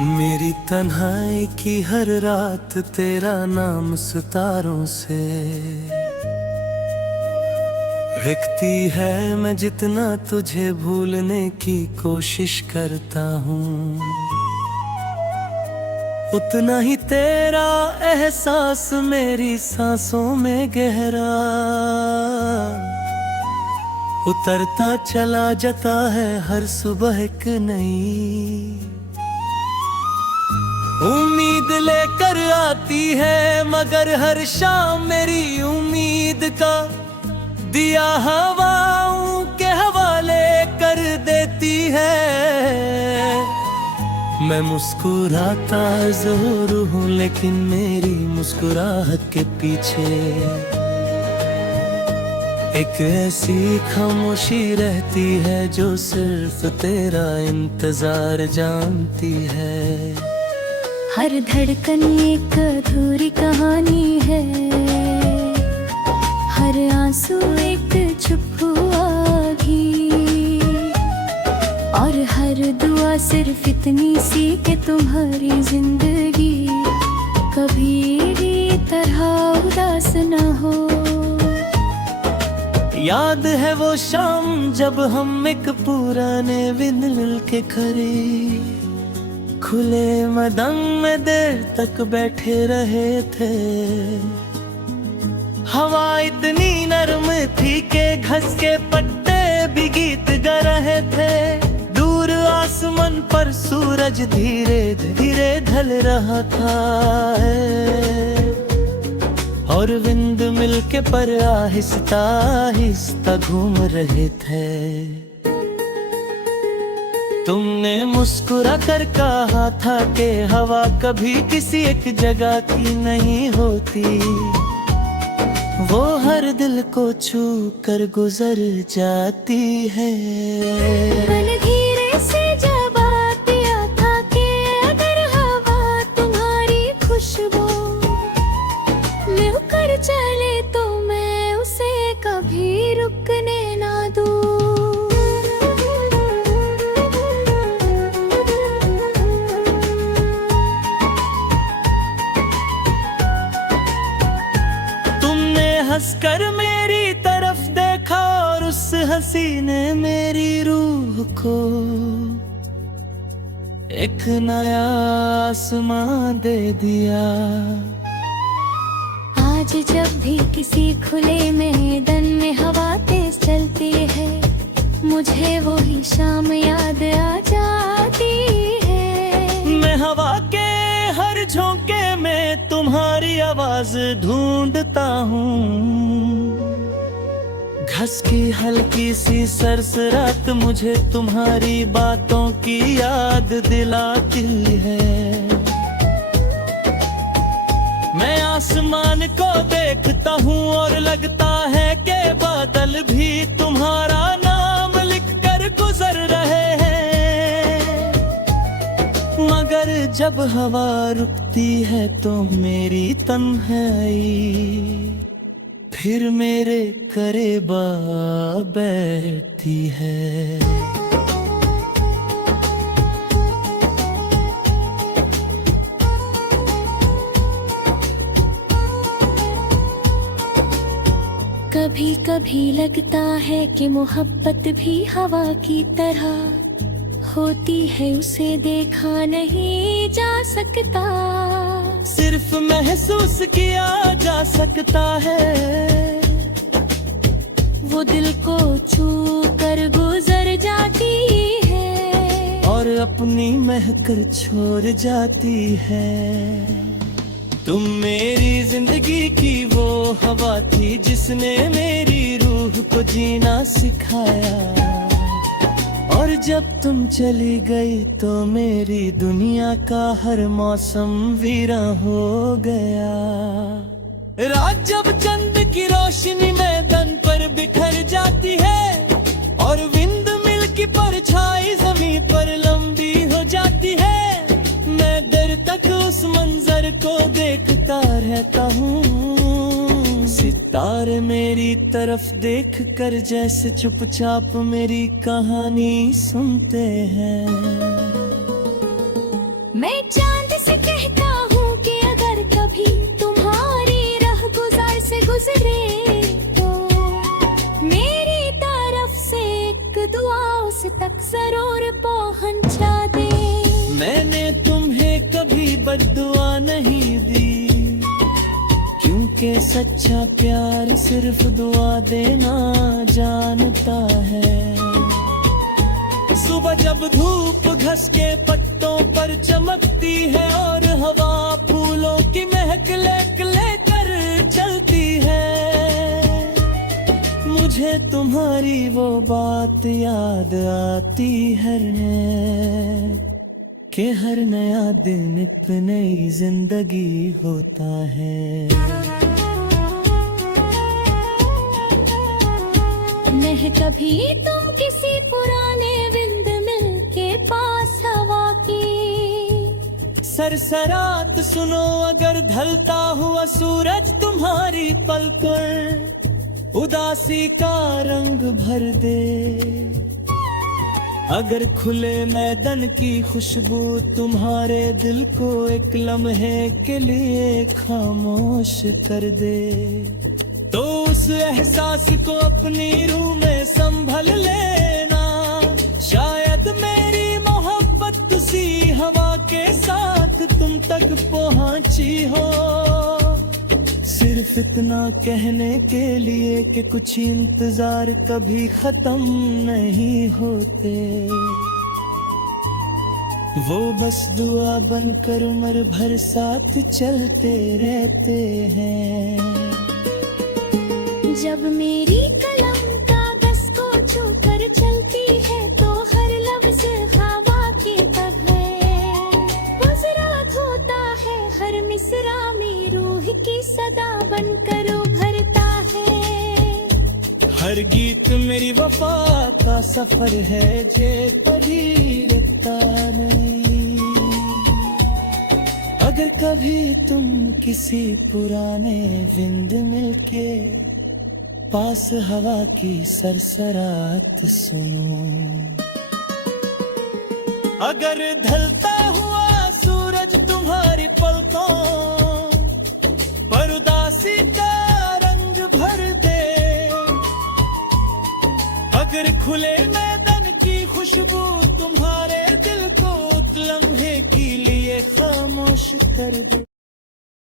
मेरी तन्हाई की हर रात तेरा नाम सितारों से लिखती है। मैं जितना तुझे भूलने की कोशिश करता हूँ, उतना ही तेरा एहसास मेरी सांसों में गहरा उतरता चला जाता है। हर सुबह एक नई उम्मीद लेकर आती है, मगर हर शाम मेरी उम्मीद का दिया हवाओं के हवाले कर देती है। मैं मुस्कुराता जरूर हूँ, लेकिन मेरी मुस्कुराहट के पीछे एक ऐसी खामोशी रहती है जो सिर्फ तेरा इंतजार जानती है। हर धड़कन एक अधूरी कहानी है, हर आंसू एक चुप हुआ गीत, और हर दुआ सिर्फ इतनी सी कि तुम्हारी जिंदगी कभी भी तरह उदास न हो। याद है वो शाम जब हम एक पुराने विनिल के करीब खुले मैदान में देर तक बैठे रहे थे। हवा इतनी नरम थी कि घस के पत्ते भी गीत गा रहे थे। दूर आसमान पर सूरज धीरे धीरे ढल रहा था, और विंद मिलके पर आहिस्ता आहिस्ता घूम रहे थे। तुमने मुस्कुरा कर कहा था कि हवा कभी किसी एक जगह की नहीं होती, वो हर दिल को छू कर गुजर जाती है। मैंने धीरे से जवाब दिया था कि अगर हवा तुम्हारी खुशबू मिलकर चले तो मैं उसे कभी रुकने ना दूं। हंसकर मेरी तरफ देखा और उस हंसी ने मेरी रूह को एक नया आसमां दे दिया। आज जब भी किसी खुले मैदान में हवा तेज चलती है, मुझे वही शाम याद आ जाती है। मैं हवा के हर झोंके में तुम्हारी आवाज ढूंढता हूँ। घस की हल्की सी सरसराहट मुझे तुम्हारी बातों की याद दिलाती है। मैं आसमान को देखता हूँ और लगता है कि बादल भी तुम्हारा नाम लिख कर गुजर रहे हैं। मगर जब हवा रुकती है तो मेरी तन्हाई फिर मेरे करीब आ बैठती है। कभी कभी लगता है कि मोहब्बत भी हवा की तरह होती है, उसे देखा नहीं जा सकता, सिर्फ महसूस किया जा सकता है। वो दिल को छू कर गुजर जाती है और अपनी महकर छोड़ जाती है। तुम मेरी जिंदगी की वो हवा थी जिसने मेरी रूह को जीना सिखाया, और जब तुम चली गई तो मेरी दुनिया का हर मौसम वीरा हो गया। रात जब चंद की रोशनी मैदान पर बिखर जाती है और विंद मिल की परछाई जमीन पर लंबी हो जाती है, मैं देर तक उस मंजर को देखता रहता हूँ। सितारे मेरी तरफ देख कर जैसे चुपचाप मेरी कहानी सुनते हैं। मैं चांद से कहता हूँ कि अगर कभी तुम्हारी राह गुजार से गुजरे तो मेरी तरफ से एक दुआ उस तक जरूर पहुँचा दे। मैंने तुम्हें कभी बद्दुआ नहीं दी, क्योंकि सच्चा प्यार सिर्फ दुआ देना जानता है। सुबह जब धूप घस के पत्तों पर चमकती है और हवा फूलों की महक लेकर चलती है, मुझे तुम्हारी वो बात याद आती है कि हर नया दिन एक नई जिंदगी होता है। नहीं कभी तुम किसी पुराने विंडमिल के पास हवा की सरसरात सुनो, अगर ढलता हुआ सूरज तुम्हारी पलकों उदासी का रंग भर दे। अगर खुले मैदान की खुशबू तुम्हारे दिल को एक लम्हे के लिए खामोश कर दे, तो उस एहसास को अपनी रूह में संभल लेना। शायद मेरी मोहब्बत उसी हवा के साथ तुम तक पहुंची हो, सिर्फ इतना कहने के लिए कि कुछ इंतजार कभी खत्म नहीं होते। वो बस दुआ बनकर उम्र भर साथ चलते रहते हैं। जब मेरी कलम कागज को छूकर चलती है तो हर लफ्ज हवा की तरह गुजरात होता है, हर मिसरा में रूह की सदा बनकर उभरता है। हर गीत मेरी वफा का सफर है जे कभी रुकता नहीं। अगर कभी तुम किसी पुराने विंडमिल के पास हवा की सरसरात सुनो, अगर ढलता हुआ सूरज तुम्हारी पलकों पर उदासी का रंग भर दे, अगर खुले मैदान की खुशबू तुम्हारे दिल को लम्हे के लिए खामोश कर दे।